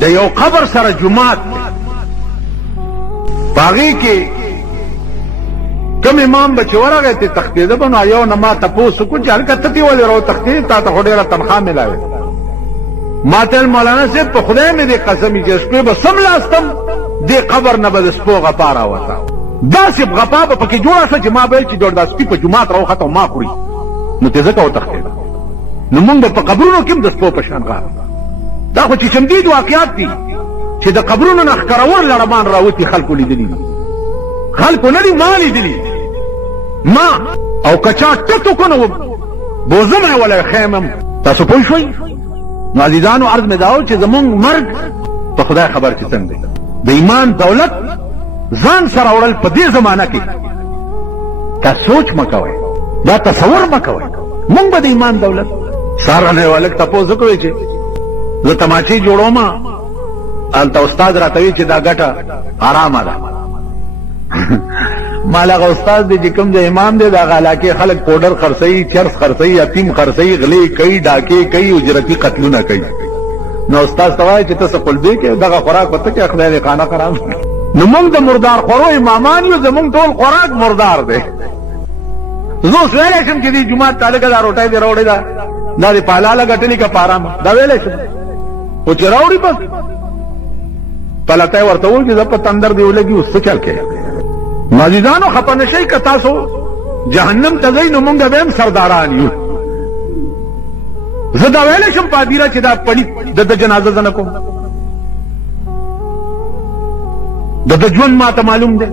د یو قبر سره جماعت باغی کې کوم امام بچ ورغه ته تختیده بنو یو نه ما تاسو کو چې هلکه ته ولې راو تختید تا ته ډیره تنخواه ملاوي ماتل مولانا سے په خدای مې دې قسم چې شپې به سم لاستم دې قبر نه به سپو غپاره وتا داسې غپا په کې جوړه شو چې ما به چې جوړ داسې په جمعات راو ختم ما خوري نو ته ځکه وتختید نو موږ په قبرونو کې د سپو په شان غار دا خو چې شمدید واقعات دي چې د قبرونو نه ښکارور لړمان راوتی خلکو لیدلي خلکو نه دي ما لیدلي ما او کچا ټټو کنو بوزمه ولا خیمم تاسو پوه شئ نو عزیزانو عرض مې داو چې زمونږ مرګ په خدای خبر کې څنګه دی د ایمان دولت ځان سره وړل په دې زمانہ کې تا سوچ مکوئ دا تصور مکوئ مونږ به د ایمان دولت ساره نه ولک تاسو کوئ چې زه تماچې جوړوم الته استاد راته وی چې دا ګټه آرامه ده مالغه استاد دې چې کوم د امام دې دا علاقه خلک پودر خرڅي چرس خرڅي یتیم خرڅي غلي کوي ډاکې کوي اجرتي قتلونه کوي نو استاد توای چې تاسو خپل دې کې دغه خوراک وته کې خدای خانه قران نو موږ د مردار خورو امامان یو زمونږ ټول خوراک مردار دی زه ویلې شم چې دې جمعه تعالی دا روټای دی روړې دا دا دې پالاله غټنی کا پارام دا ویلې شم او چې راوړي بس پلاته ورته وږي د په تندر دی ولګي اوس څه چل کې مازیدانو خپه نشئ که تاسو جهنم ته ځئ نو مونږ به هم سرداران یو زه دا ویلی شم په هدیره چې دا پلیت د جنازه زه نه کوم د ژوند ما ته معلوم دی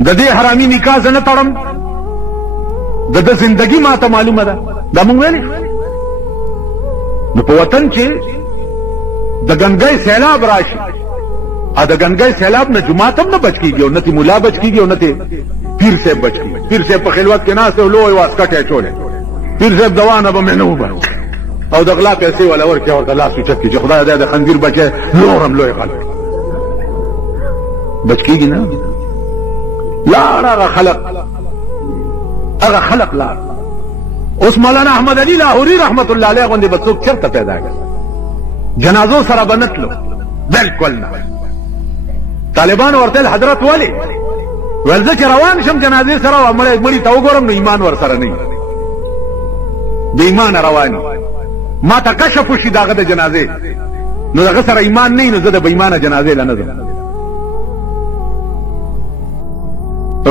د دې حرامي نکاح زه نه تړم د زندگی ما ته معلومه ده دا مونږ ویلی نو په وطن چې د ګنګۍ سیلاب راشي ا د ګنګۍ سیلاب نه جماعت هم نه بچ کیږي او نه تی مولا بچ کیږي او نه تی پیر صاحب بچ کیږي پیر صاحب په خلوت کې ناس او لوی واسکټه چولې پیر صاحب دوانه به منو او د غلا پیسې ولا ورکه او د لاس چت کې خدای دې د خنزیر بچي نورم لوی خلک بچ کیږي نه لا هغه خلق لا اوس مولانا احمد علي لاهوري رحمت الله علیه غوندې به څوک چرته پیدا کړ جنازو سره بنتلو بالکل نه طالبان ورته حضرت ولی ولزه چې روان شم جنازې سره مړی ته وګورم نو ایمان ور سره نه د ایمان رواني ما ته کشف وشي داغه د جنازې نو دغه سره ایمان نه نو زه د بې ایمانه جنازې له نه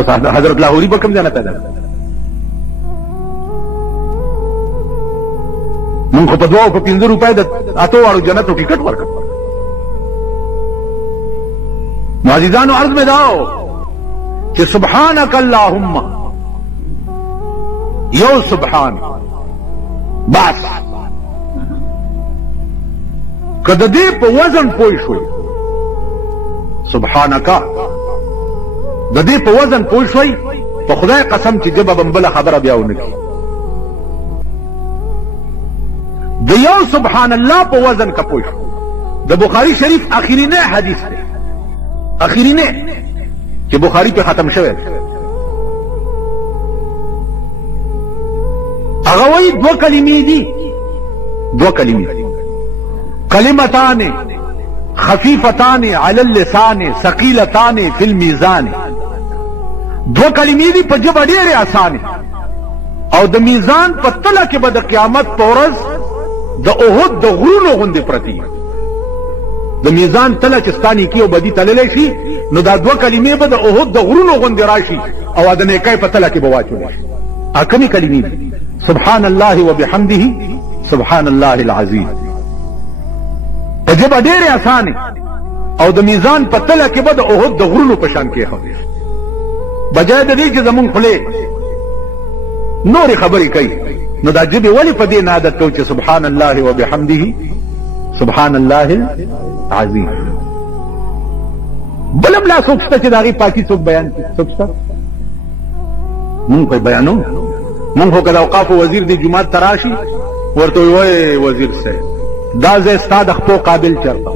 ځم حضرت لاهوري به کوم ځای نه پیدا مونږ خو په 2 او په 5 روپۍ د اتو واړو جنتو ټیکټ ورکړ عزیزانو عرض میں داو کہ سبحانک اللہم یو سبحان بس کده دې په وزن پوي شوي سبحانکا د دې په وزن پوي شوي په خدای قسم چې جبه بمبله خبره بیا ونکي د یو سبحان الله په وزن کا پوي شو د بخاری شریف اخیری نه حدیث دی اخیری نه چې بخاری په ختم شوه هغه وایي 2 کلمې دي 2 کلمې کلمتان خفیفتان علی اللسان ثقیلتان فی المیزان 2 کلمې دي په جبه ډېرې اسانه او د میزان په تله کې به د قیامت په ورځ د احد د غرونو غوندې پرتی د میزان تله چې ستانی کې او بدی تللی شي نو دا 2 کلمې به د احد د غرونو غوندې راشي او د نیکۍ په تله کې به واچولی شي کومې کلمې دي سبحان الله وبحمده سبحان الله العظیم په ژبه ډېرې اسانې او د میزان په تله کې به د احد د غرونو په شان کېښودی شي بجای د دې چې زمونږ خولې نورې خبرې کوي نو دا ژبې ولې په دې نه عادت کوو چې سبحان الله وبحمده سبحان الله العظیم بلم لا څوک شته چې د هغې پاکي څوک بیان کړي څوک شته مونږ خو بیانو مونږ خو که د اوقافو وزیر دې جومات ته راشي ورته وایي وزیر صاحب دا ځای ستا د خپو قابل چېرته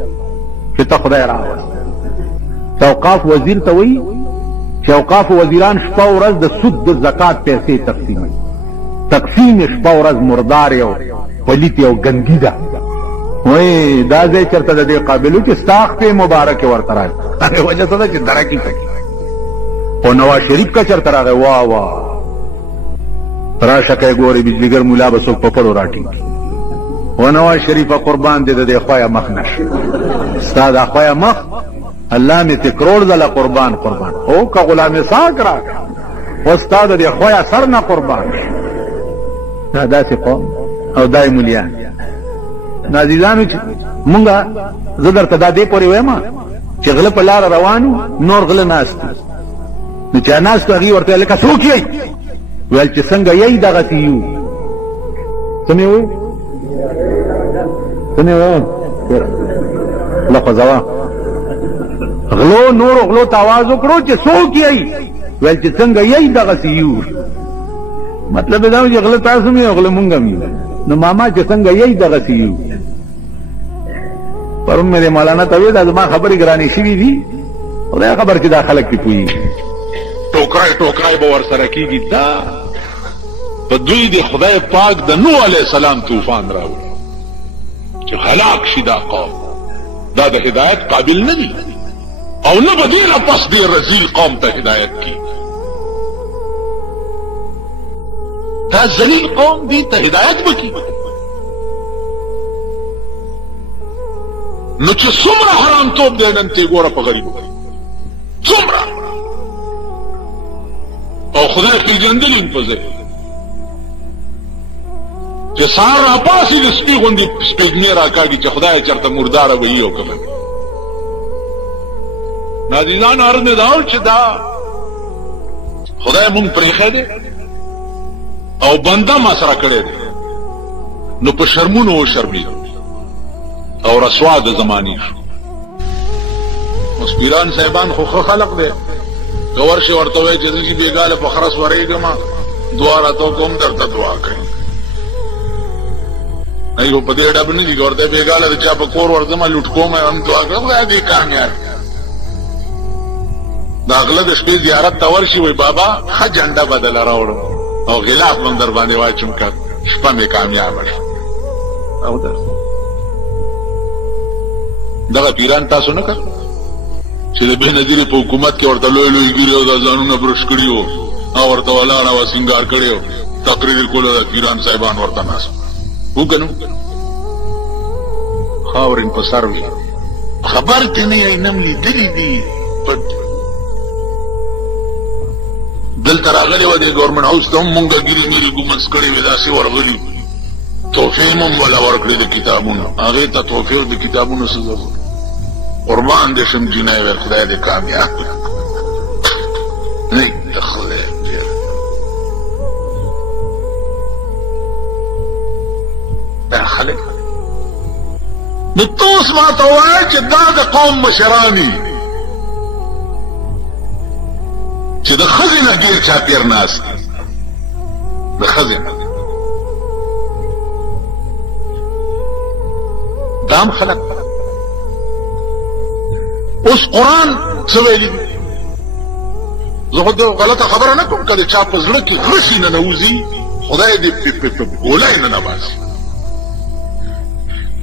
چې ته خدای راوست د اوقاف وزیر ته وایي چې اوقاف وزیران شپه ورځ د سود د زکات پیسې تقسیموي تقسیم شپه ورځ مردار او پلیت او ګندګي ده وای دا ځای چرته د دې قابلو چې ستا خپې مبارکې ورته راغی هغې وجه څه ده چې درکې پکې او نواز شریف کا چرته راغی واه واه راشه که یې ګورې بجلیګر ملا به څوک په پړو راټینګي و نواز شریفه قربان دې د دې خویه مخ نشي ستا دا خویه مخ الله مې تکرور دله قربان او که غلام ساک را و ستا د دې خویه سر نه قربان دا داسې قوم او دای مولیان عزیزانو چې مونږه زه درته دا دې پورې وایم چې غله په لاره روانو نور غله ناست نو چې ناست هغې ورته لکه څوک یې ویل چې څنګه یې دغسې یو څه مې وویل څه مې وویل لفظوه غلو نورو غلو ته آواز وکړو چې څوک یې ویل چې څنګه یې دغسې یو مطلب دا و چې غله تاسو مې او غله مونږ مې نو ماما چې څنګه یې دغسې یو پرون مې د مولانا ته ویل دا زما خبرې ګرانې شوي دي خدای خبر چې دا خلک پې پوهېږي ټوکرای به ورسره کېږي دا په دوی د خدای پاک د نوح علیه السلام طوفان راوړي چې هلاک شي دا قوم دا د هدایت قابل نه دي او نه به دې نه پس دې رذیل قوم ته هدایت کېږي دا ذلیل قوم دې ته هدایت وکړي نو چې څومره حرامتوب دی نن ته ګوره په غریبو څومره او خدای پېژندلي په ځای چې سهار راپاسي د سپي غوندې سپېږمې راکاږي چې خدای چېرته مرداره به وي او که به عزیزان عرض مې دا چې دا خدای مونږ پرېښی دی او بنده ما سره کړی دی نو په شرمونو وشرمېږو او رسوا د زمانې شو اوس پیران صاحبان خو ښه خلق دی که ورشي ورته وایي چې زه چې بېګاله په خرس ورېږم دعا راته کوم درته دعا کوي نه خو په دې ډب نه دي که ورته بېګاله د چا په کور ورځم لوټ کوم هم دعا کوم خدای دې کامیاب د غله د شپې زیارت ته ورشي وایي بابا ښه جنډه به دله راوړم او غلاف به م در باندې واچوم که شپه مې کامیابه شوه او دغه پیران تاسو نه کړ چې د بې نظیرې په حکومت کې ورته لوی لوی ګیرې او دا ځانونه برش کړي وو او ورته ولاړه وه سینګار کړی و تقریر یې کوله د پیران صاحبان ورته ناست وو که نه خاورین په سر وي خبر ته نه یې نم لیدلي دي پټ دلته راغلی وه دې ګورمنټ هاوس ته هم مونږه ګیرې میرې ګومنس کړې وې داسې ورغلي تحفې هم ولا ورکړې د کتابونو هغې ته تحفې د کتابونو څه ضرورت قربان دې شم جنۍ ویل خدای دې کامیاب نه د خدای دا خلک نو ته اوس ما ته وایه چې دا د قوم مشران دي چې د ښځې نه ګیر چاپېر ناست دي د ښځې نه دام خلق اوس قرآن څه ویلي دي زه خو غلطه خبره نه کوم که د چا په زړه کې غشي ننوځي خدای دې په ګولۍ نه نباسي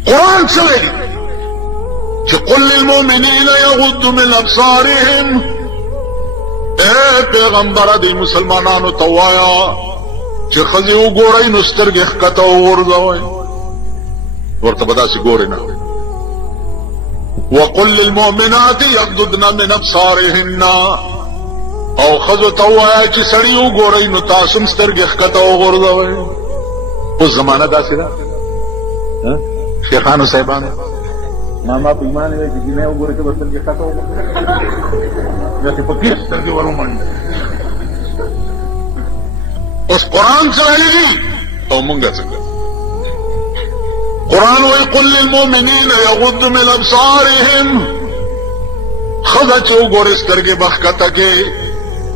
قرآن څه ویلي چې قل للمؤمنین یغضوا من ابصارهم اے پیغمبره دې مسلمانانو ته ووایه چې ښځې وګورئ نو سترګې ښکته وغورځوئ ورته به داسې ګورې نه وقل للمؤمنات یغضضن من ابصارهن او ښځو ته ووایه چې سړي وګورئ نو تاسو هم سترګې ښکته وغورځوئ اوس زمانه داسې ده شیخانو صاحبانو ماما په ایمان وایي چې جنۍ وګورئ ته به سترګې ښکته وغورځوئ داسې په کیس سترګې ور ومنډي اوس قرآن څه ویلي دي او مونږ څنګه قرآن ويقول للمؤمنين يغضوا من ابصارهم خذا چوغور سترګې بخکته کې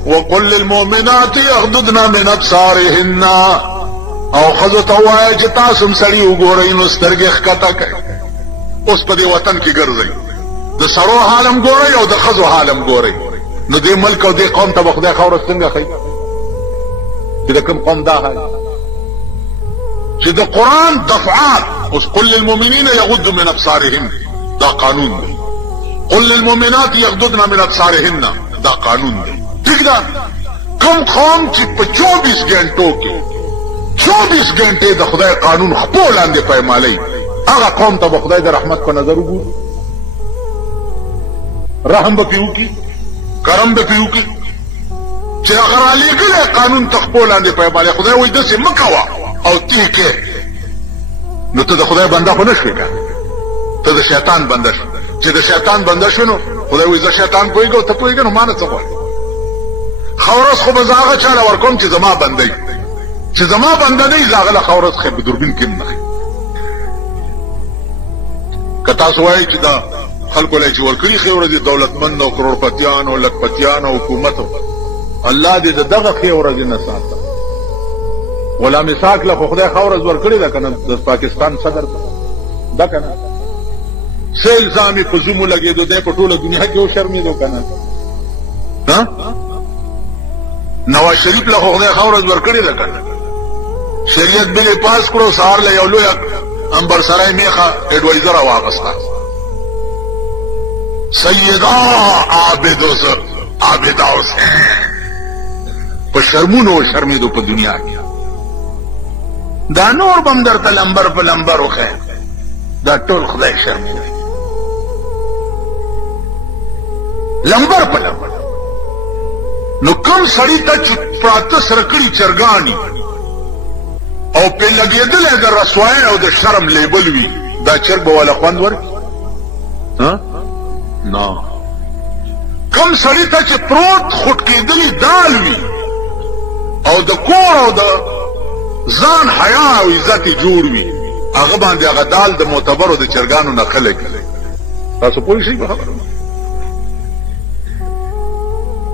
وقل للمؤمنات يغضضن من ابصارهن او خذا ته وایي چې تاسو هم سړي وګورئ نو سترګې ښکته کړئ اوس په دې وطن کې ګرځئ د سړو حالم ګورئ او د ښځو حالم ګورئ نو دې ملک او دې قوم ته به خدای خاوره څنګه ښیي چې د کوم قوم دا حال چې د قرآن دفعات اوس قل للمؤمنین یغضوا من ابصارهم دا قانون دی. قل للمؤمنات یغضضن من ابصارهن دا قانون دی. ٹھیک ده؟ کوم قوم چې په 24 غنټو کې 24 غنټې د خدای قانون خپل لاندې پایمالي، هغه قوم ته به خدای د رحمت په نظر وګوري، رحم به پیو کی، کرم به پیو کی. چې هغه را لېږلی قانون ته خپل لاندې پایمالي، خدای وایي داسې مه کوه او ته یې کې، نو ته د خدای بنده خو نه شوې که، ته د شیطان بنده شو. چې د شیطان بنده شو نو خدای وایي زه شیطان پوهېږم او ته پوهېږې، نو ما نه څه غواړې؟ ښه ورځ خو به زه هغه چاله ورکوم چې زما بنده وي، چې زما بنده نه وي زه هغه له ښه ورځ ښې په دوربین کې هم نه ښې. که تاسو وایئ چې دا خلکو له چې ورکړي ښې ورځې دولتمند او کروړپتیان او لکپتیان او حکومت، الله دې د دغه ښې ورځې نه ساته. غلام اسحاق له خو خدای ښه ورځ ورکړې ده که نه، د پاکستان صدر ده که نه، څه الزام یې په زوم ولګېدو، دی په ټوله دنیا کې وشرمېدو که نه. نواز شریف له خو خدای ښه ورځ ورکړې ده که نه، شریعت بل یې پاس کړو، سهار له یو لویه امبرسری میخه ایډوایزره واغسته، سیدا عابده حسین، په شرمونو و شرمېدو په دنیا کې. دا نور بم درته لمبر په لمبر وخی، دا ټول خدای شرمېدی لمبر په لمبر. نو کم سړی ته چې پراته سرکړي چرګاني او په لګېدلی د رسوایۍ او د شرم لیبل وي، دا چرګ به والا خوند ورکړي؟ نه. کم سړی ته چې پروت خوټ کېدلی دال وي او د کور او د ځان حیا او عزت جوړ وي، هغه باندې هغه دال د معتبرو د چرګانو نه خلک. تاسو پوه شئ په خبره؟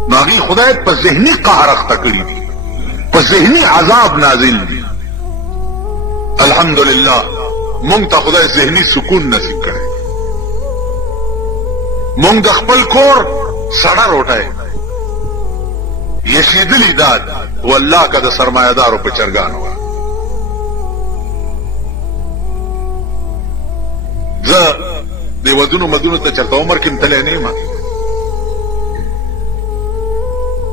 نو هغې خدای په ذهني قهر اخته کړي دي، په ذهني عذاب نازل دي. الحمدلله مونږ ته خدای ذهني سکون نصیب کړی. مونږ د خپل کور سړه روټۍ یشیدلی داد والله که د سرمایهدارو په چرګانو وه. زه د ودونو مدونو ته چېرته عمر کې م تلی نه یم.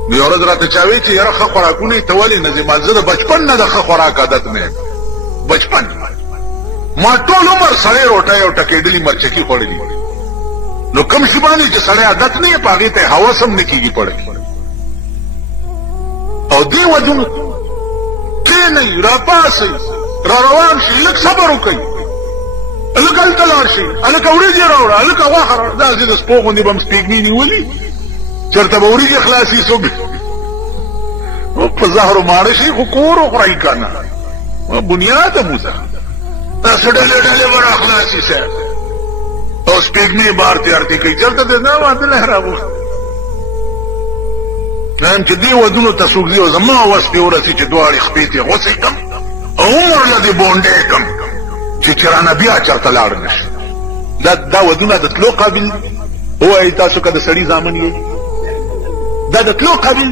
نو یو ورځ راته چا وایي چې یاره ښه خوراکونه یې ته ولې نه ځې؟ ما زه د بچپن نه د ښه خوراک عادت مې بچپن ما ټول عمر سړی روټۍ او ټکېدلي مرچکي خوړلي. نو کوم شي باندې چې سړی عادت نه یې په هغې ته یې هوس هم نه کېږي پړکي. او دې ودونو کښېنئ، راپاڅئ، را روان شئ، لږ صبر وکئ، هلکه هلته لاړ شئ، هلکه وریجې راوړه، هلکه غوښه راوړه. داسې د سپو غوندې به م سپېږمې نیولي، چېرته به وریجې خلاصي څوک په زهرو ماړه شي، خو کور وخورئ که نه، بنیاده موزه داسې ډلې ډلې به را خلاصي صاحب او سپېږمې بار تیارتې کوي. چېرته د نه واده نه راوخت نن چې دې ودونو ته څوک ځي او زما وس پې ورسي چې دواړې خپې ته یې غوڅې کړم او عمر له دې بونډې کړم چې چرانه بیا چېرته لاړ نه شي. دا ودونه د تلو قابل ووایئ تاسو که د سړي زامن یې، دا د تلو قابل،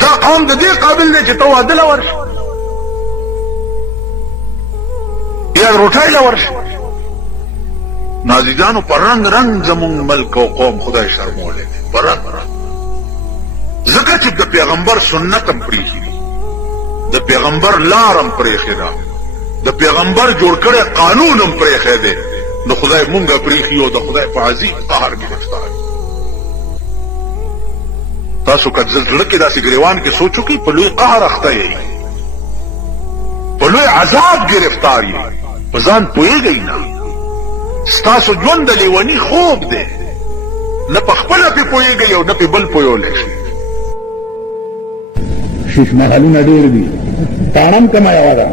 دا قوم د دې قابل دی چې ته واده له ورشې یا روټۍ له ورشې. نازیدانو په رنګ رنګ زمونږ ملک او قوم خدای شرمولی دی، په رنګ رنګ. ځکه چې د پیغمبر سنت هم پرېښي دي، د پیغمبر لار هم پرېښې ده، د پیغمبر جوړ کړی قانون هم پرېښی دی. د خدای مونږه پرېښي او د خدای په عظیم قهر ګرفتار. تاسو که زړه کې داسې ګریوان کې سوچ وکړئ، په لوی قهر اخته یې، په لوی عذاب ګرفتار یې، په ځان پوهېږئ نه. ستاسو ژوند د لیوني خوب دی، نه په خپله پې پوهېږئ او نه پې بل پوهولی شي. شیش محلونه ډېر دي، تاڼم کمه یوه ده.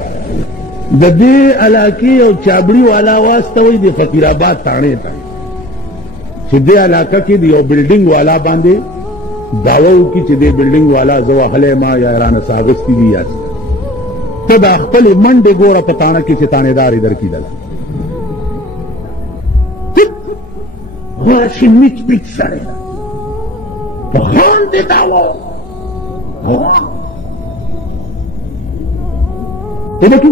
د دې علاقې یو چابړي والا واستوئ د فقیرآباد تاڼې ته، چې دې علاقه کې د یو بلډینګ والا باندې دعوه وکړي چې دې بلډینګ والا زه وهلی ما یا رانه څه اخیستي دي یا ته دا خپلې منډې ګوره په تاڼه کې چې تاڼېدار یې درکېدله. غوره چې میچ پیچ سړی ده، په خوند دې دعوه ته به تو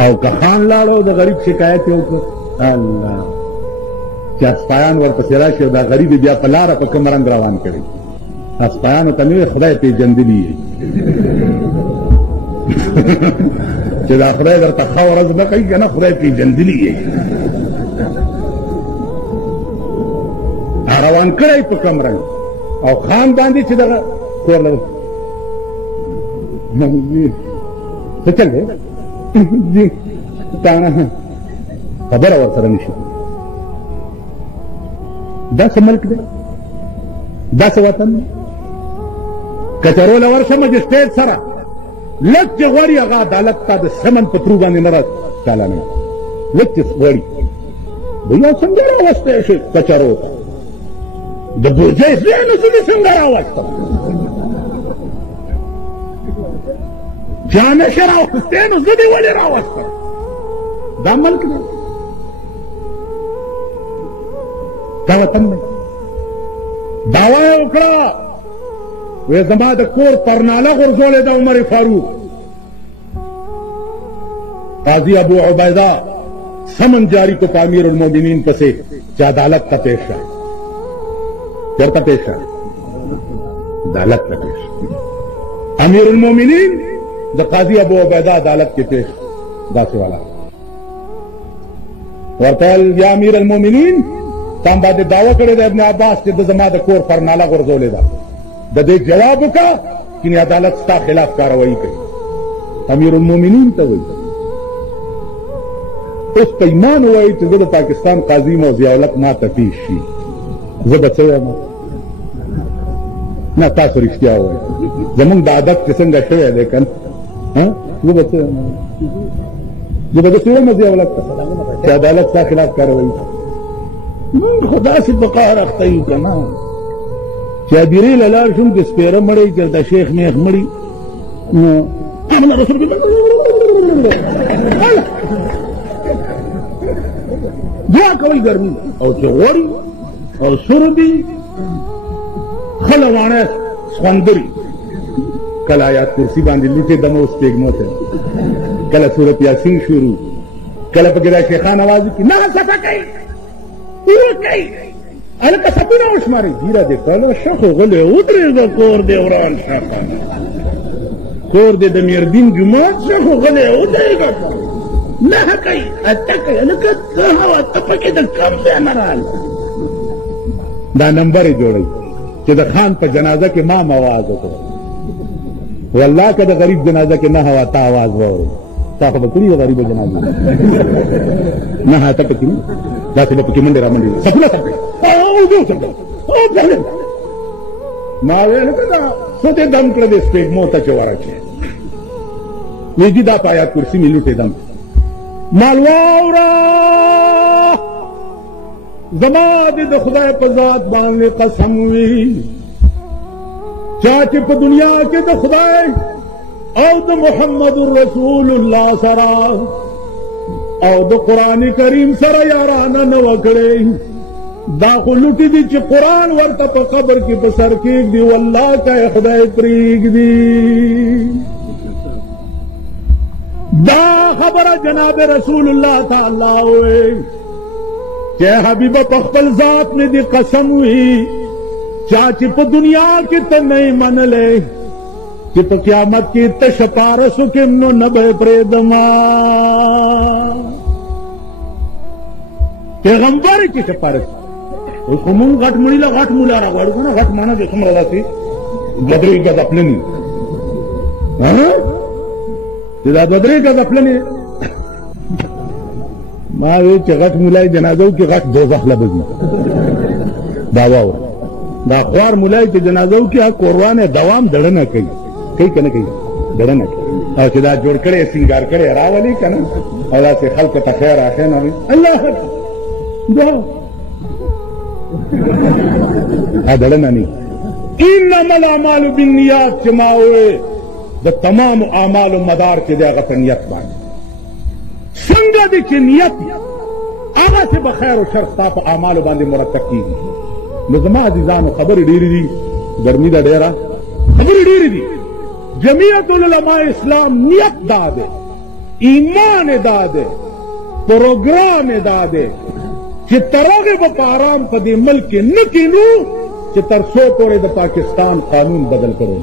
او که خان لاړو د غریب شکایت یې وکړ الله چې اسپایان ورپسې راشي او دا غریب بیا په لاره په کوم رنګ روان کړي اسپایانو ته مې خدای پېژندلي چې دا خدای درته ښه ورځ نه کوي که نه خدای پېژندلي یې روان کړی په کوم رنګ او خان باندې چې دغه کور لري څه چل دی جی تاڼه خبره ورسره نشي داسې ملک دی داسې وطن دی که چرول ورشه مجسټریټ سره لږ چې غواړي هغه عدالت ته د سمن په ترو باندې نه راچالانوي لږ چې غواړي بیا څنګه راوستی شي کچرو ته د بوجۍ زوی نو زه دې څنګه راوستم چا نشه راوستی نو زه دې ولې راوستم دا ملک دی دا وطن دی دعوا یې وکړه وی زما د کور پرناله غورځولې ده عمر فاروق قاضي ابو عبیده سمن جاری کو امیر المومنین پسې چې عدالت ته پیش شي چېرته پیش شي عدالت ته پیش امیر المومنین د قاضي ابو عبیده عدالت کې پیش داسې والا ورته یا امیر المومنین تا باندې دعوه کړې ده ابن عباس چې د زما د کور پرناله غورځولې ده د دې جواب وکړه چې عدالت ستا خلاف کاروایی کوي امیر المومنین ته وایي اوس په ایمان وایي چې زه د پاکستان قاضي یم او ضیاءالحق ما ته پیش شي زه به څه وایم نه تاسو رښتیا وایي زمونږ د عادت چې څنګه شوی دی که نه زه به څه وایم زه به داسې وایم ضیاءالحق ته چې عدالت ستا خلاف کاروایی مونږ خو داسې په قهر اخته یو که نه چې هدیرې له لاړ شوم چې سپېره مړی چېرته شیخ میخ مړي نو امن رسول دعا کوي ګرمي او چې غوړي او سور دي خله واڼه سخوندري کله آیات کرسي باندې لیکې دمه سپېږمو ته کله سورت یاسین شروع کله پکې دا شیخان اواز کوي نه څه کوي پوره کوي هلکه سپونه وشمارئ ګیره دې کله شخو غلی ودرېږه کور دې وران شخه کور دې د میردین جومات شخو غلی ودرېږه نه کوي اته کوي هلکه څه هوا ته پکې د کم ځای نه راغله دا نمبر یې جوړوي چې د خان په جنازه کې ما آواز وکړو والله که د غریب جنازه کې نه هوا تا آواز واورئ تا خو به کړي د غریبو جنازه نه هاته پکې نه داسې به پکې منډې را منډې سپونه سپې ما ویل که دا څه دې دم کړه دې سپېږمو ته چې ورچې ویجي دا په آیات کرسي مې لوټې دم مال واوره زما دې د خدای په ذات باندې قسم وي چا چې په دنیا کې د خدای او د محمد رسول الله سره او د قرآن کریم سره یارانه نه وکړې دا خو لوټې دي چې قرآن ورته په قبر کې په سر کېږدي والله که خدای پرېږدي دا خبره جناب رسول الله تعالی وی چې حبیبه په خپل ذات مې دې قسم وي چا چې په دنیا کې ته نه یې منلی چې په قیامت کې ته شپارس وکړم نو نه به یې پرېږدما پیغمبر کې شپارس اوس خو مونږ غټ مړي له غټ مولا راغواړو که نه غټ مانا چې څومره داسې دوه درې ګزه پلنې چې دا دوه درې ګزه پلنې ما وی چې غټ مولای جنازه وکړي غټ دوزخ له به ځي دا واوره دا خوار مولای چې جنازه وکړي هغه قربانه دوام دړه نه کوي کوي که نه کوي دړه نه کوي او چې دا جوړ کړی سینګار کړی راولي که نه او داسې خلکو ته خیر آخر نه وي الله دا دړه نه ني انما الاعمال بالنیات چې ما وی د تمامو اعمالو مدار چې دی هغه په نیت باندې څنګه دی چې نیت هغسې به خیر و شر ستا په اعمالو باندې مرتب کېږي نو زما عزیزانو خبرې ډېرې دي ګرمي ده ډېره خبرې ډېرې دي جمعیت العلماء اسلام نیت دا دی ایمان دا ده پروګرام دا ده چې تر هغې به په آرام په دې ملک کې نه کینو چې تر څو پورې د پاکستان قانون بدل کړو.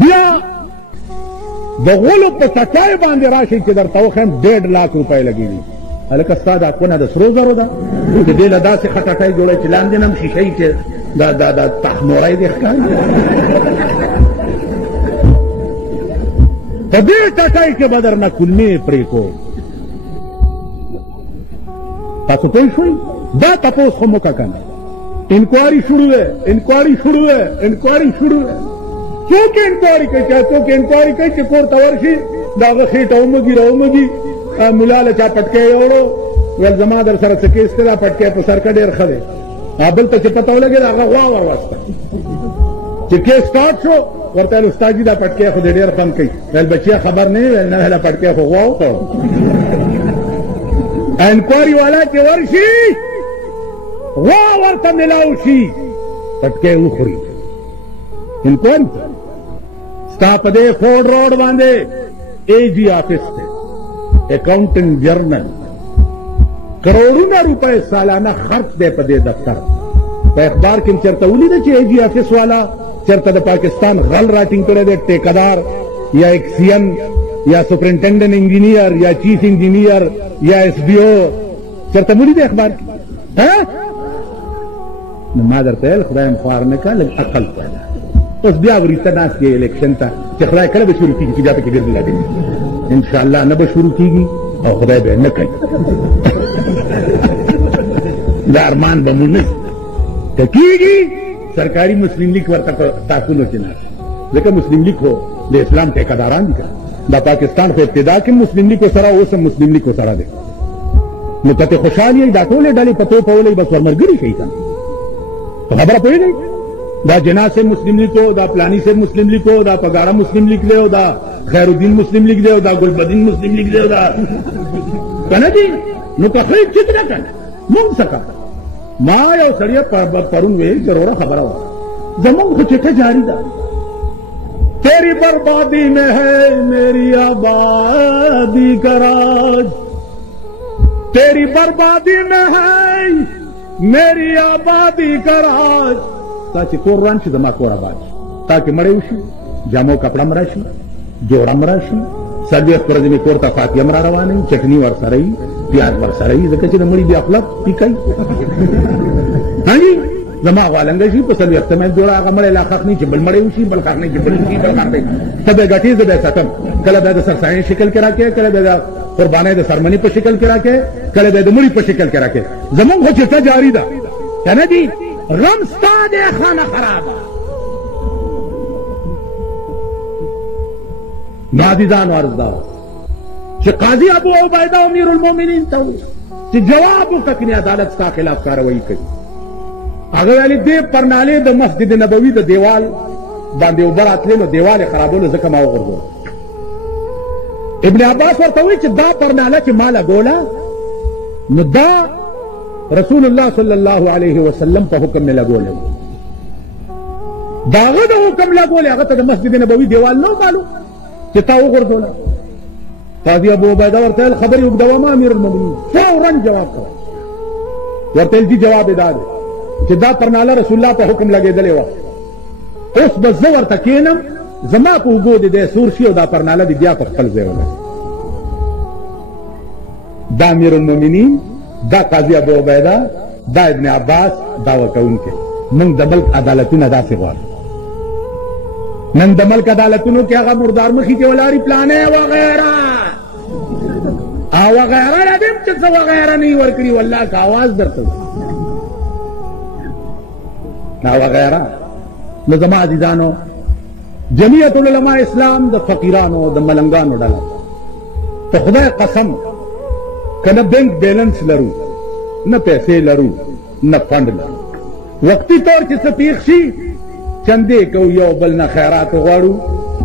بیا د غلو په ټټای باندې راشي چې درته وښیم 1.5 لاک روپۍ لګېږي. هلکه ستا دا کونه د سرو زرو ده چې دې له داسې خټټۍ جوړی چې لاندې نه هم شیشۍ چې دا تخموری دې ښکاري. په دې ټټۍ کې به درنه کلمې پرېږدو. تاسو پوه شوئ؟ دا تپوس خو مو که که نه انکوایري شروع ہے، انکوایري شروع ہے، انکوایري شروع ہے. څوک انکوایري کوي؟ څوک انکوایري کوي چې کور ته ورشي د هغه خېټه ومږي راومږي ملا له چا پټکی یوړو ویل زما در سره څه کیس دی دا پټکی په سر کې ډېر ښه دی. بل ته چې پته ولګېد هغه غوا وروسته چې کیس سټارټ شو ورته ویل استاد جي دا پټکی خو دې ډېر خوند کوي. ویل بچیا خبر نه ویل نه هله پټکی خو غوا وکړو. انکوایري والا چې ورشي غوا ورته ملاو شي پټکی وخوري. انکوایري ستا په دې فورډ روډ باندې اے جی آفس دی اکاؤنٹنٹ جرنل کروڑونه روپے سالانه خرچ دی په دې دفتر. په اخبار کې چرته ولیده چې اے جی آفس والا چرته د پاکستان غل راټینګ کړی دی ټیکدار یا ایکسین یا سپرنټنډنټ انجینئر یا چیف انجینئر یا ایس بی او چرته ولیده اخبار کې؟ نو ما درته ویل خدای خوار نه کړه لږ عقل پیدا. اوس بیا وروسته ناست دی الیکشن ته چې خدای کله به شروع کېږي چې بیا پکې ګرځي لاګي. انشاءالله نه به شروع کېږي او خدای به نه کوي. دا ارمان به مو نه که کېږي سرکاري مسلم لیگ ورته په ټاکنو کې نه ځکه مسلم لیگ خو د اسلام ټیکداران دي. دا پاکستان خو ابتدا کې مسلم لیگ سره اوس هم مسلم لیگ سره دی. نو که ته خوشحال یې دا ټولې ډلې په تو پولئ بس ورملګري شئ که په خبره پوهېږئ. دا جنا سے مسلم لیگ ہو دا پلانی سے مسلم لیگ ہو دا پگاڑا مسلم لیگ دے ہو دا خیر الدین مسلم لیگ دے ہو دا گلبدین مسلم لیگ دے ہو دا کنا جی نو تخریب چتنا کنا مونگ سکا ما یو سڑیا پرون وے ضرورا خبر ہوا زمان کو چٹھا جاری دا تیری بربادی میں ہے میری آبادی کا راج تیری بربادی میں ہے میری آبادی کا راج. تا چې کور روان شي زما کور آباد شي. تا کې مړی وشي جامو کپړه م راشي جوړه م راشي 40 ورځې مې کور ته فاتحه م را روانه وي چټني ورسره وي پیاز ورسره وي ځکه چې د مړي بیا خپله پیکوي. هانجي زما غوالنګه شي په 40 مې جوړه هغه مړی لا ښخ نه چې بل مړی وشي بل ښخ نه چې بل وشي بل ښخ نه ته به ګټې زه به یې ساتم. کله به یې د سرسایي شکل کې راکې کله به یې د قربانۍ د سرمني په شکل کې راکې کله به یې د مړي په شکل کې راکې. زمونږ خو چټه جاري ده که نه دي غم ستا دے خانہ خرابا. نادیدان وارزدار چې قاضی ابو عبیدہ امیر المومنین ته چې جواب وکړي کني عدالت ستا خلاف کاروایی کوي. هغه ویلي دې پرنالې د مسجد نبوي د دیوال باندې اوبه راتلې نو دیوال یې خرابولو ځکه ما وغورځول. ابن عباس ورته وایي چې دا پرناله چې ما لګوله نو دا رسول الله صلی الله علیه وسلم په حکم میں لګولې داغه د حکم لګولې هغه ته د مسجد نبوي دیوال نو معلوم چې تا وګرځوله. قاضي ابو عبیده ورته خبرې وکړه ما امیر المؤمنین فورا جواب کړ ورته دې جواب ادا دی چې دا پرناله رسول الله په حکم لګېدلې وه اوس به زه ورته کښېنم زما په اوږو دې دی سور شي او دا پرناله دې بیا په خپل ځای ولګي. دا امیر المؤمنین دا قاضی ابو عبیدہ دا ابن عباس دعوه کوونکي موږ د ملک عدالتونه داسې غواړو. نن د ملک عدالتونو کې هغه مردار مخي کې ولاړې پلانې وغیره او وغیره لدیم چې څه وغیره نه ورکړي والله که آواز درته دا وغیره. نو زما عزیزانو جمعیت العلماء اسلام د فقیرانو د ملنګانو ډله په خدای قسم که نه بینک بیلنس لرو نه پیسې لرو نه فنډ لرو وقتی طور چې څه پیښ شي چندې کوو یو بل نه خیرات غواړو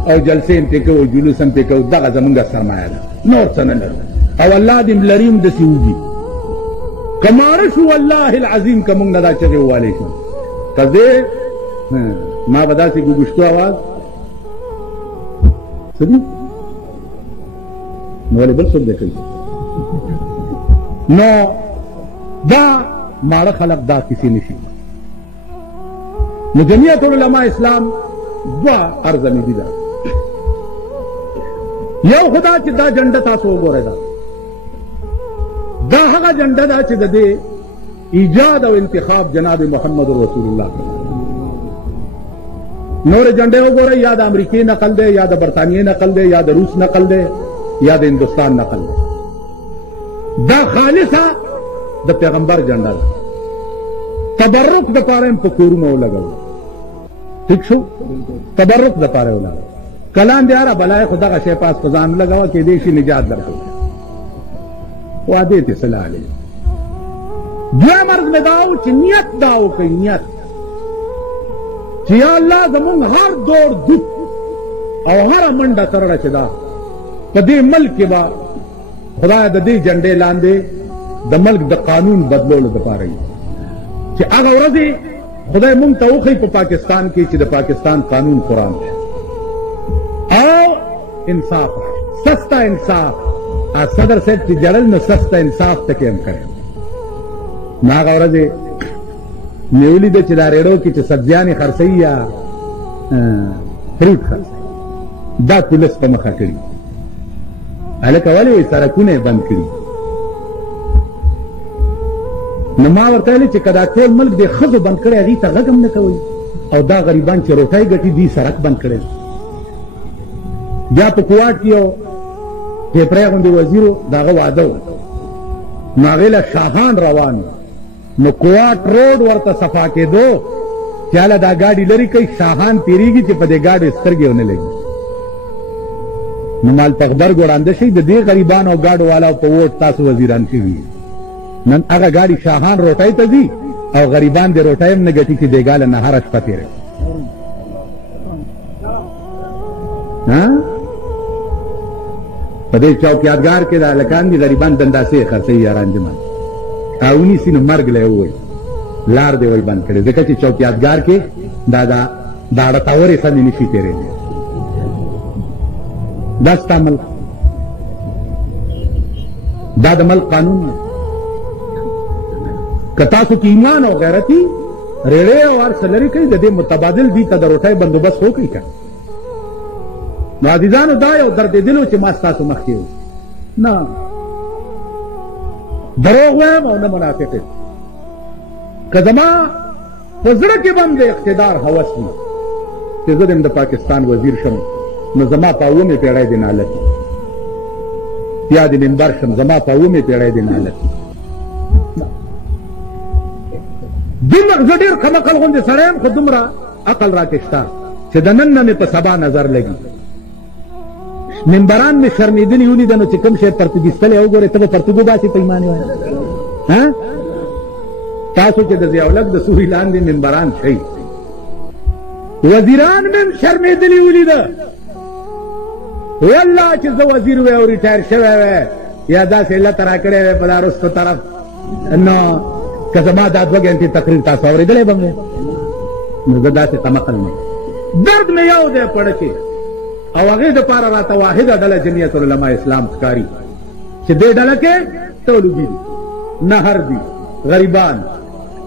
او جلسې هم پې کوو جلوس هم پې کوو دغه زمونږ سرمایه ده نور څه نه لرو او الله دې لري هم داسې وږي کمارش والله العظیم کمونگ ندا چگه والی شو کزے ما بدا سی گوگشتو آواز سدی نوالی بل سب دیکھئی نو دا مارا خلق دا کسی نشی نو جمعیت علماء اسلام دوا ارزمی دی دا یو خدا چې دا جنډه تاسو وګورئ دا هغه جنډه ده چې د دې ایجاد او انتخاب جناب محمد رسول الله نور جنډه وګورئ یا د امریکای نقل ده یا د برطانیې نقل ده یا د روس نقل ده یا د هندوستان نقل ده دا خالصه د پیغمبر جنډه ده تبرک د پاره په کورونو لګاو ٹھیک شو تبرک د پاره ولګاو کلان دیارا بلائے خدا کا شے پاس خزان لگاوا کہ دیشی نجات درکو وعدے تے صلاح علیہ دعا مرض میں داو چی نیت داو کئی نیت چی یا اللہ زمون ہر دور دک او ہر منڈا سرڑا چدا پا دے ملک کے با خدا دا دے جنڈے لاندے دا ملک دا قانون بدلو لدپا رہی چی اگا ورزی خدا منگتا اوخی پا پاکستان کی چی دا پاکستان قانون قرآن ہے او انصاف سستا انصاف صدر صاحب چې جړل نو سستا انصاف تکې هم کړی ما هغه ورځ نیولې ده چې دا ریډو کې چې سبزیانې خرڅوي یا فروټ خرڅوي دا پولیس په مخه کړي هلکه ولې وایي سړکونه یې بند کړي نو ما ورته ویلې چې که دا ټول ملک د ښځو بند کړی هغې ته غږ هم نه کوئ او دا غریبان چې روټۍ ګټي دوی سړک بند کړی بیا په کوواټ کې یو ټیپری غوندې وزیرو د هغه واده و نو هغې له شاهان روان نو کوواټ روډ ورته صفا کېدو چې هله دا ګاډي لرې کوي شاهان تېرېږي چې په دې ګاډو سترګې ونه لګي نو مال پخبرګ وړاندې شي د دې غریبانو او ګاډو والاو په ووټ تاسو وزیران شوي نن هغه ګاډي شاهان روټۍ ته ځي او غریبان د روټۍ هم نه ګټي چې دې ګاله نهاره شپه تېروي په دې چوکیادګار کې د هلکان دي غریبان دنداسې خرڅوي یاران جمان او ونیسي نو مرګ له یې ووایي لار دې ول بند کړې ځکه چې چوکیادګار کې دا اړتاورې سمې نشي تېرېدی دا ستا ملک دا د ملک قانون دی که تاسو کې ایمان او غیرتي ریړې او هر څه لرې کوي د دې متبادل دي که د روټۍ بندوبست وکړي که نو عزیزانو دا یو دردېدلو چې ما ستاسو مخکې و نه دروغ وایم او نه منافق یم که زما په زړه کې به هم د اقتدار هوس وي چې زه د پاکستان وزیر شم نو زما په اومې پیړۍ د نالت یا د منبر شم زما په اومې پیړۍ د نالت دومره زه ډېر کم عقل غوندې سړی یم خو دومره عقل راکې شته چې د نن نه مې په سبا نظر لګي منبران مې شرمېدلي ولیده نو چې کوم شی پرتګیستلی وګورئ ته به پرتګو باسې پیمانې وایه تاسو چې د ضیاءالحق د سوري لاندې منبران شئ وزیران مې هم شرمېدلي ولیده والله چې زه وزیر وی او ریټایر شوی وی یا داسې علت راکړی وی په دا رستو طرف نو که زما دا 2 غنټې تقریر تاسو اورېدلی به مې نو زه داسې تمقل نه درد مې یو دی پړه کې او هغې دپاره راته واحده ډله جمعیت العلماء اسلام ښکاري چې دې ډله کې تولوګي دي نهر دي غریبان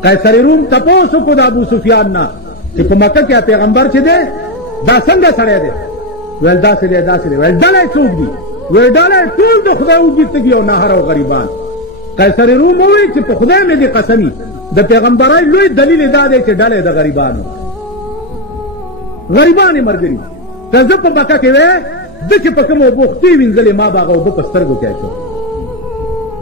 قیصر روم تپوس وکړو د ابو سفیان نه چې په مکه کې پیغمبر چې دی دا څنګه سړی دی ویل داسې دی داسې دی ویل ډله یې څوک دي ویل ډله یې ټول د خدای وجود تږي او نهر او غریبان قیصر روم ووایي چې په خدای مې دې قسمي د پیغمبرۍ لوی دلیل یې دا دی چې ډله یې د غریبانو غریبان یې ملګري که زه په مکه کې وی ده چې په کوم اوبو خولې وینځلې ما به هغه اوبه په سترګو کې اچوم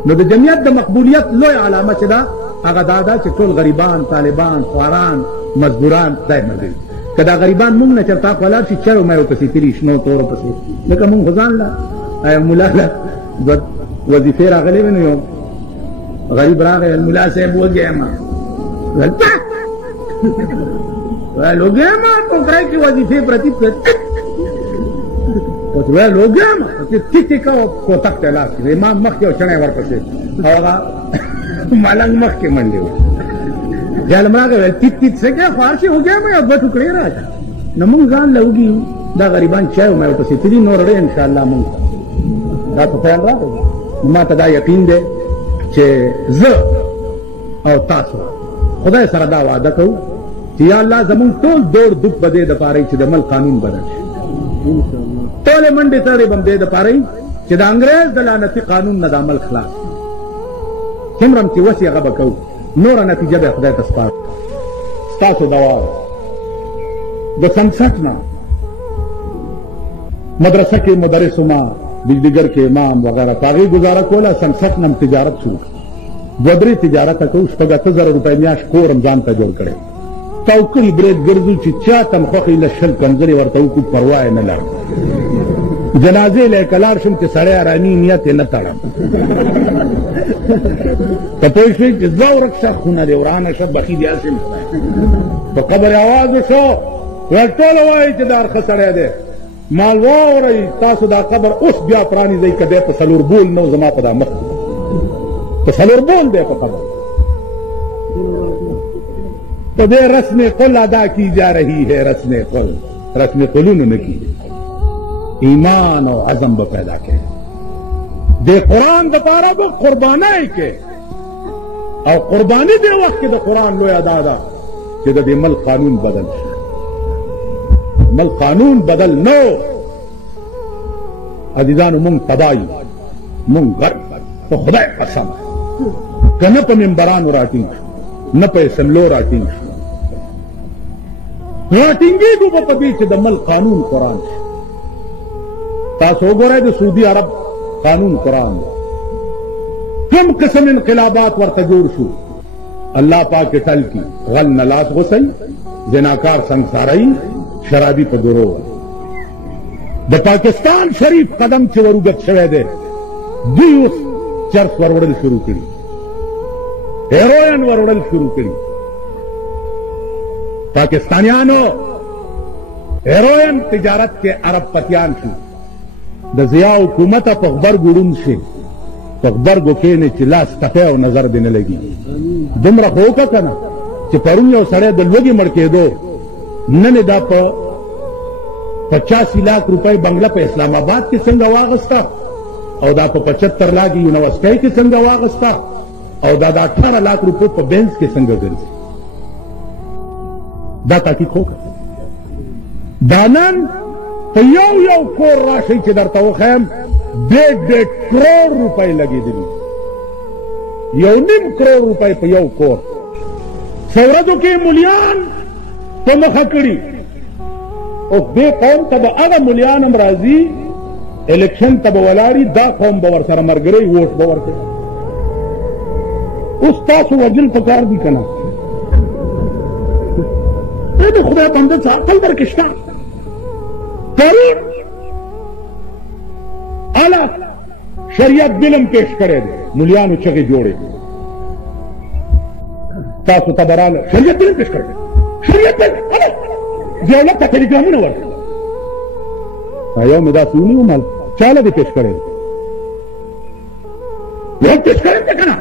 نو د جمعیت د مقبولیت لوی علامه چې ده هغه دا ده چې ټول غریبان طالبان خواران مزدوران دا یې ملګري که دا غریبان مونږ نه چېرته ولاړ شي چرو میو پسې تېري شنو تورو پسې لکه مونږ خو ځان له ملا له وظیفې راغلې وې نو یو غریب راغی ملا صاحب وږی یم ویل وږی یم ټوکرۍ کې وظیفې پرتې ویل وږی یم چې ټیک ټیک او کوتک ته لاس کړې ما مخکې یو چڼی ورپسې او هغه ملنگ مخ کے منڈے ہوئے جالمرا کا تیت تیت سے کیا فارسی ہو گیا میں اب ٹکڑے رہا تھا نمونگ زان لوگی دا غریبان چاہو میں پسی تیری نور رہے انشاءاللہ مونگ دا تو پیان رہا ما تا دا یقین دے چے ز او تاسو خدای سره دا وعده کو چې یا الله زمون ټول دوړ دک بده د پاره چې د مل قانون بدل شي ټول منډه ترې بم دې د پاره چې د انګريز د لعنتي قانون نه د عمل خلاص څومره چې وسی هغه وکاو نور نتیجه به خدای تاسو تاسو دوا د سنسټ نه مدرسه کې مدرس ما بجلیګر کې امام وغیرہ پاغي گزاره کوله سنسټ نم تجارت شروع بدري تجارت کو شپږ 1000 روپۍ میاش کو رمضان ته جوړ کړي توکل برید ګرځو چې چا تنخوخي لشل کنځري ورته کو پروا نه لرم جنازې له کلار شم چې سړی ارامي نیت نه تړم ته پوه شئ چې زه ورکشه خونه دې ورانه شه بخي دې اسم په قبر آواز شو ورټول وایي چې دار خسړی دی مال واورئ تاسو دا قبر اوس بیا پرانیزئ که دی په څلور بول نو زما په دا مخ په څلور بول دی په قبر تو دے رسم قل ادا کی جا رہی ہے رسم قلون نے کی ایمان اور عزم ب پیدا کے دے قرآن د پارا ب قربانائی کے اور قربانی دے وقت کے دا قرآن لویا دادا کہ دا دے مل قانون بدل مل قانون بدل نو عزیزان منگ تبائی منگ غرب تو خدا قسم کہ نہ پا ممبران راٹنگ نہ پا اسمبلو راٹنگ راٹنگی کو پدی چې د مل قانون قرآن تاسو وګورئ د سعودي عرب قانون قرآن کم قسم انقلابات ورته جوړ شو الله پاک ټل کی غل نلاس غسل زناکار سنگسارئی شرابی په درو د پاکستان شریف قدم چې ورګت شوی دی دوی اوس چرس وروړل شروع کړي هیروین وروړل شروع کړي پاکستانیانو هیروین تجارت کے عرب پتیان شو د ضیاء حکومت په خبر ګړون شي په خبر ګو کې چې لاس تپه او نظر دینه لګي دومره خو کا کنه چې پرون یو سړی د لوګي مړ کېدو نن دا په 85 लाख रुपए बंगला पे इस्लामाबाद के संग वागस्ता और दा पे 75 लाख यूनिवर्सिटी के संग वागस्ता और दा 18 लाख रुपए पे बेंच के संग गर्जी دا تحقیق وکړه دانن په یو کور راشي چې درته وښیم 1.5 کروڑ روپۍ لګېدلي 1.5 کروڑ روپۍ په یو کور څو ورځو کې مولیان په مخه کړي او دې قوم ته به هغه مولیان هم راځي الیکشن ته به ولاړي دا قوم به ورسره ملګری ووټ به ورکوي اوس تاسو وجل پکار دي که نه د خدای بنده څه عقل درکې شته پرون اعلی شریعت بل هم پیش کړی دی مولیانو چغې جوړې تاسو ته به راله شریعت بل هم پیش کړی شریعت بل دولت ته ټلیګرامونه ورکړي یو مې داسې ونیو مال چاله دې پیش کړی یو پیش کړی دی که نه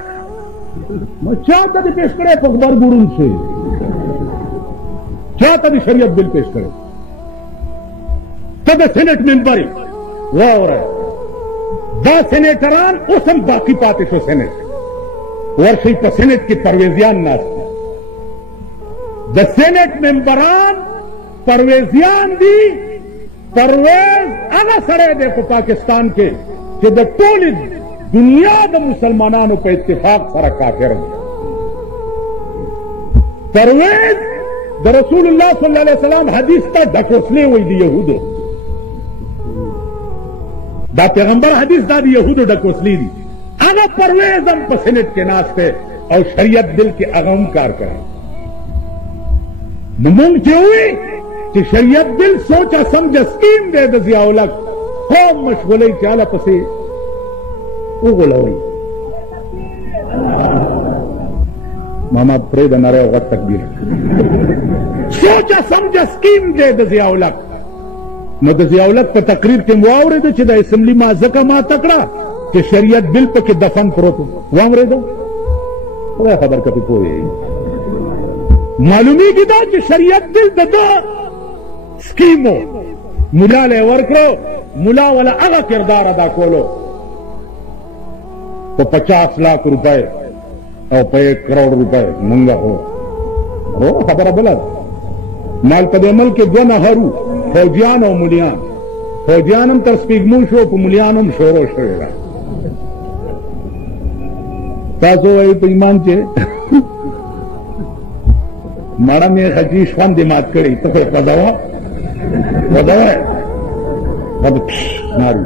ما چا ته دې پیش کړی په خبر ګورون شي چاہتا بھی شریعت بل پیش کرے تب سینٹ ممبر دا سینیٹران اسم باقی پاتے شو سینٹ ورشی پا سینٹ کی پرویزیان ناس دا سینٹ ممبران پرویزیان دی پرویز اگا سڑے دے پا پاکستان کے کہ دا طول دنیا دا مسلمانانو پہ اتفاق سارا کافر دی پرویز دا رسول اللہ صلی اللہ علیہ وسلم حدیث تا ڈھکوسلے ہوئی دی یہودو دا پیغمبر حدیث دا دی یہودو ڈھکوسلی دی اگا پرویز ہم پسنٹ کے ناس پہ اور شریعت دل کے اغم کار کریں نمونگ چے ہوئی کہ شریعت دل سوچا سمجھا سکیم دے دا ضیاء قوم مشغولی چالا پسے اغلوئی ماما پرید نارے وقت تکبیر سوچا سمجھا سکیم دے دا ضیاء الحق نو دا ضیاء الحق پہ تقریر کے مواورے دو چی دا اسمبلی ما زکا ما تکڑا کہ شریعت بل پہ کہ دفن پروتو وامرے دو خدای خبر کپی پوهې معلومیږي دا چې شریعت دې د ده سکیمو ملا له ورکړو ملا ولا هغه کردار ادا کولو په 50 लाख روپے او په 1 करोड़ روپے مونږه هو خبره بله مال په دې ملک کې 2 نهرو فوجیان او ملیان فوجیان هم تر سپیږمو شو په ملیان هم شروع شوی ده تاسو وایي په ایمان چې ماړه مې حجي شوان دې مات کړی ته په قضاوا قضاوا قد ناري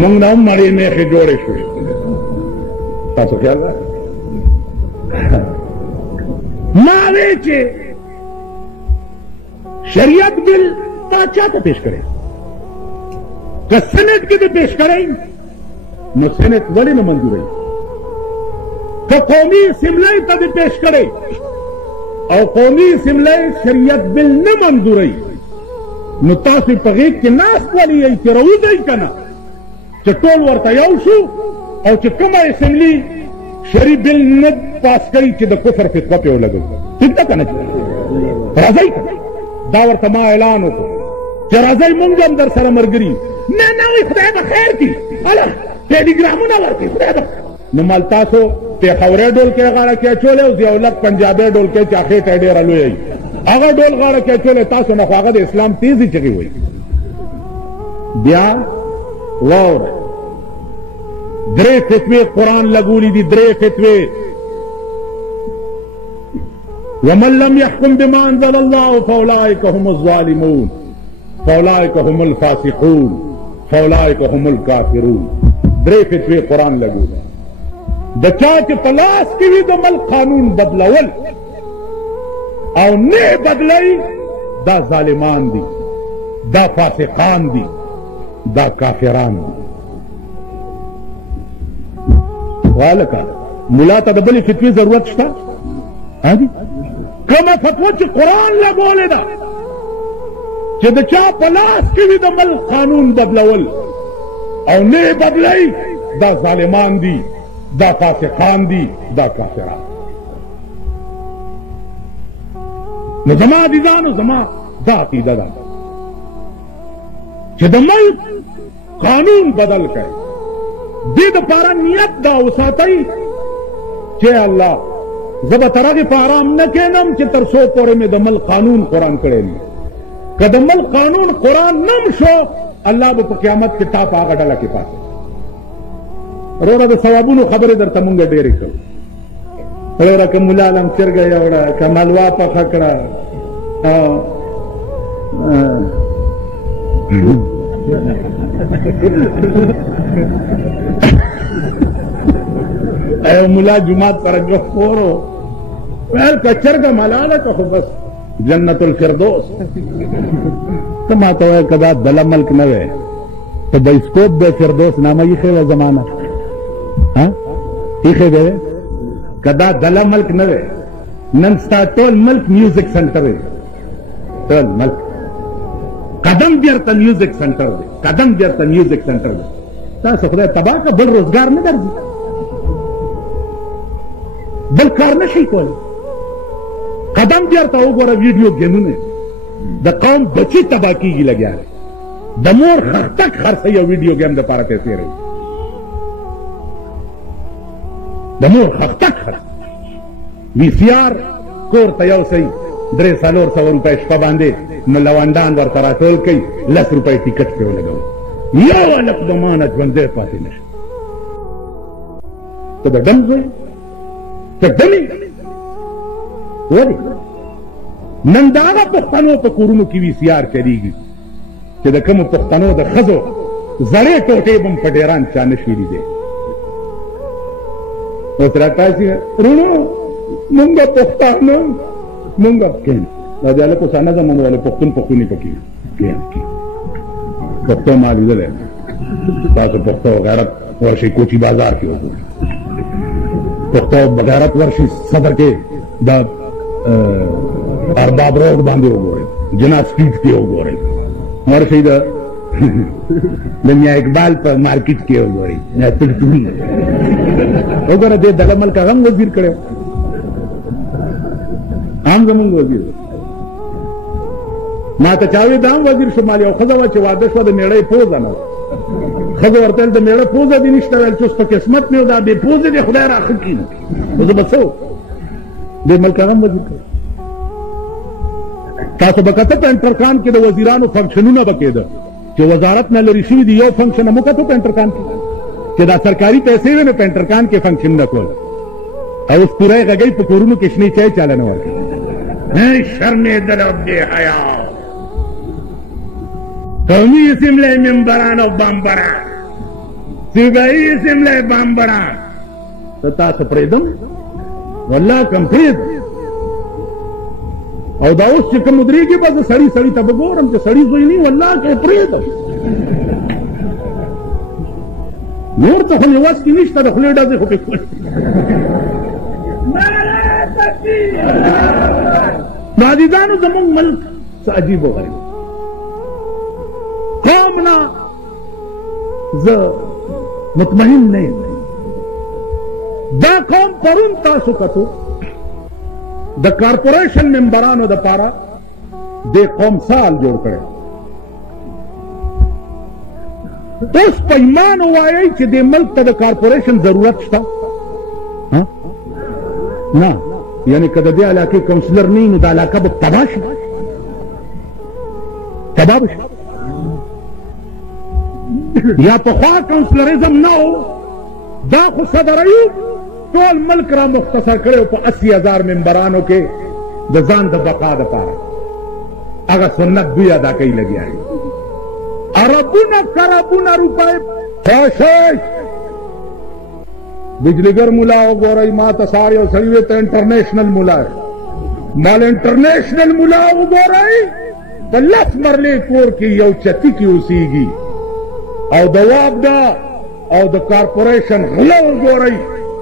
مونږ نه مړې مې خې جوړې شوې تاسو خیال ما وی چې شریعت بل تا چاته پیش کړي که سنت کې دې پیش کړي نو سنت ولې نه منظورې که قومي اسمبلی ته دې پیش کړي او قومي اسمبلی شریعت بل نه منظورې نو تاسو په غیږ کې ناست ولې یې چې راوځئ که نه چې ټول ورته یو شو او چې کومه اسمبلی شریع بل نه پاس کوي چې د کفر فتوا پې ولګوي ټیک ده که نه راځئ دا ورته ما اعلان وکړو چې راځئ مونږ هم در سره ملګري نه نه وایي خدای به خیر کړي هله ټیلیګرامونه ورکړي خدای به نو مال تاسو پېښوري ډول کې غاړه کې اچولی او ضیاءالحق پنجابي ډول کې چې اخېټه یې ډېره لویه وي هغه ډول غاړه کې اچولی تاسو نه خو هغه د اسلام تیزي چغې وایي بیا واوره 3 فتوې قرآن لګولي دي 3 فتوې ومن لم يحكم بما انزل الله فاولئك هم الظالمون فاولئك هم الفاسقون فاولئك هم الكافرون 3 فتوې قرآن لګولي د چا چې په لاس کې وي د ملک قانون بدلول او نه بدلوي دا ظالمان دي دا فاسقان دي دا کافران دي والکه ملا ته د بلې فتوې ضرورت شته کومه فتوا چې قرآن لګولې ده چې د چا په لاس کې وي د ملک قانون بدلول او نه بدلوي دا ظالمان دي دا فاسقان دي دا کافران نو زما عزیزانو زما دا عقیده ده چې د ملک قانون بدل کړي دې دپاره نیت دا وساتئ چې الله زه به تر هغې په ارام نه کښېنم چې تر څو پورې مې د ملک قانون قرآن کړی نه که د ملک قانون قرآن نم شو الله به په قیامت کې تا په هغه ډله کې پاتې وروره د ثوابونو خبرې درته مونږ ډېرې کړو وروره که ملا لم چرګه یوړه که ملوا پخه کړه او ملا جماعت سره ګفورو ویل که چرګه ملاله که خو بس جنت الفردوس ته ما ته وایې که دا بله ملک نه وی په بایسکوپ به فردوس نامه ایښې وه زمانه ایښې به که دا دله ملک نه وی نن ستا ټول ملک میوزک سنټر دی ټول ملک قدم بیرته میوزک سنټر دی قدم بیرته میوزک سنټر دی تاسو خدای تباه که بل روزګار نه درځي بل کار نشي کولی قدم بیرته وګوره ویډیو ګیمونه د قوم بچي تباه کېږي لګیا دی د مور خښتک خرڅوي او ویډیو ګیم دپاره پیسې روي د مور خښتک خرڅوي وي سی آر کور ته یو سی 300-400 روپۍ شپه باندې نو لونډان ورته راټول کوي 10 روپۍ ټیکټ پرې ولګوي یو هلک د ما نه ژوندی پاتې نه شي ته به ډم زوی ته ډمې ولې نن د هغه پښتنو په کورونو کې وي سی آر چلېږي چې د کومو پښتنو د ښځو زړې ټوټې به م په ډېران چا نه شي لیدی اوس راته شي وروڼو مونږ پښتانه مونږ کښېن دا د هلک اوسانه زمانه والے پښتون پښتونې پکې کښېن پښتو ما لیدلی تاسو پښتو غیرت ورشئ کوچي بازار کې وګورئ پښتو غیرت ورشئ صدر کې د ارباب روډ باندې وګورئ جنا سټریټ کې وګورئ ورشئ د د میا اقبال په مارکیټ کې وګورئ یا پلټونی وګوره دې دغه ملک هغه وزیر کړو هم زمونږ وزیر ما ته چاوي دام وزیر شمالي او خزه چې واده شو د میړې پوزه نه خزه ورته د میړې پوزه دي نشته ول چې په قسمت مې دا به پوزه دي خدای راخ کین زه بسو دې ملک هغه وزیر کړو تاسو به کته په انټرکان کې د وزیرانو فنکشنونه بکېده چې وزارت نه لري شوی دی یو فنکشن مو کته په انټرکان کې چې دا سرکاري پیسې ونه په انټرکان کې فنکشن نه کول او اوس پوره غږی په کورونو کې شنی چای چالانه ورکړي نه شرمېدل او بې حیا قومي اسمبلی ممبران او بامبران صوبایي اسمبلی بامبران ته تاسو پرېږدم والله کم پرېږدم او دا اوس چې کوم درېږي به زه سړي سړي ته به ګورم چې سړي زوی نه والله که پرېږدم نور ته خو مې وس کې نشته د خولې ډزې خو پې عزیزانو زمونږ ملک څه عجیب و غریب قوم نه زه مطمئن نه یم دا قوم پرون تاسو کتو د کارپوریشن ممبرانو د پاره د قوم سال جوړ کړي اوس په ایمان وایي چې د ملک ته د کارپوریشن ضرورت شته نه یعنی که د دې علاقې کونسلر نه نو د علاقه به تباه شي تباه به شي یا پخوا کونسلریزم نه و دا خو صدر ایوب ټول ملک را مختصر کړی په 80,000 ممبرانو کې د ځان د بقا دپاره هغه سنت دوی ادا کوي لګیا دي اربونه کربونه روپۍ خوشی بجلیګر ملا وګورئ ما ته سار یو سړي وی ته انټرنیشنل ملا مال انټرنیشنل ملا وګورئ په 10 مرلې کور کې یو چتی کې اوسېږي او د واک دا او د کارپوریشن غله وګورئ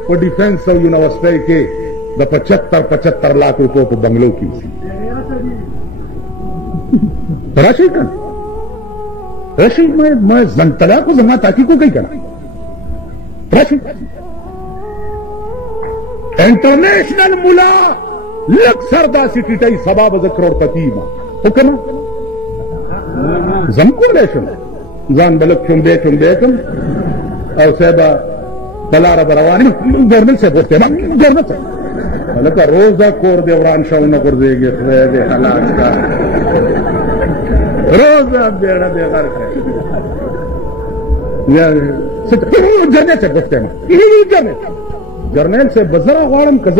په ډیفنس او یونیورسټۍ کې د 75 لاکھ روپو په بنگلو کې اوسېږي راشي کنه راشي ما زنتلا کو زما تحقیق کوي کنه راشي انټرنیشنل مولا لک سردا سټیټای سبب ذکر اور قتیما وکنه زم کولای شم ځان بلک کوم بیکم او سبا تلاره برواني ګورنل سے پوښتنه ما ګورنل سے لکه روزه کور دی وران شاونه ګرځيږي خدای دې حالات کا روزه بیره دې غر یا ست جنې سے پوښتنه جرنیل سے بزرا غواړم که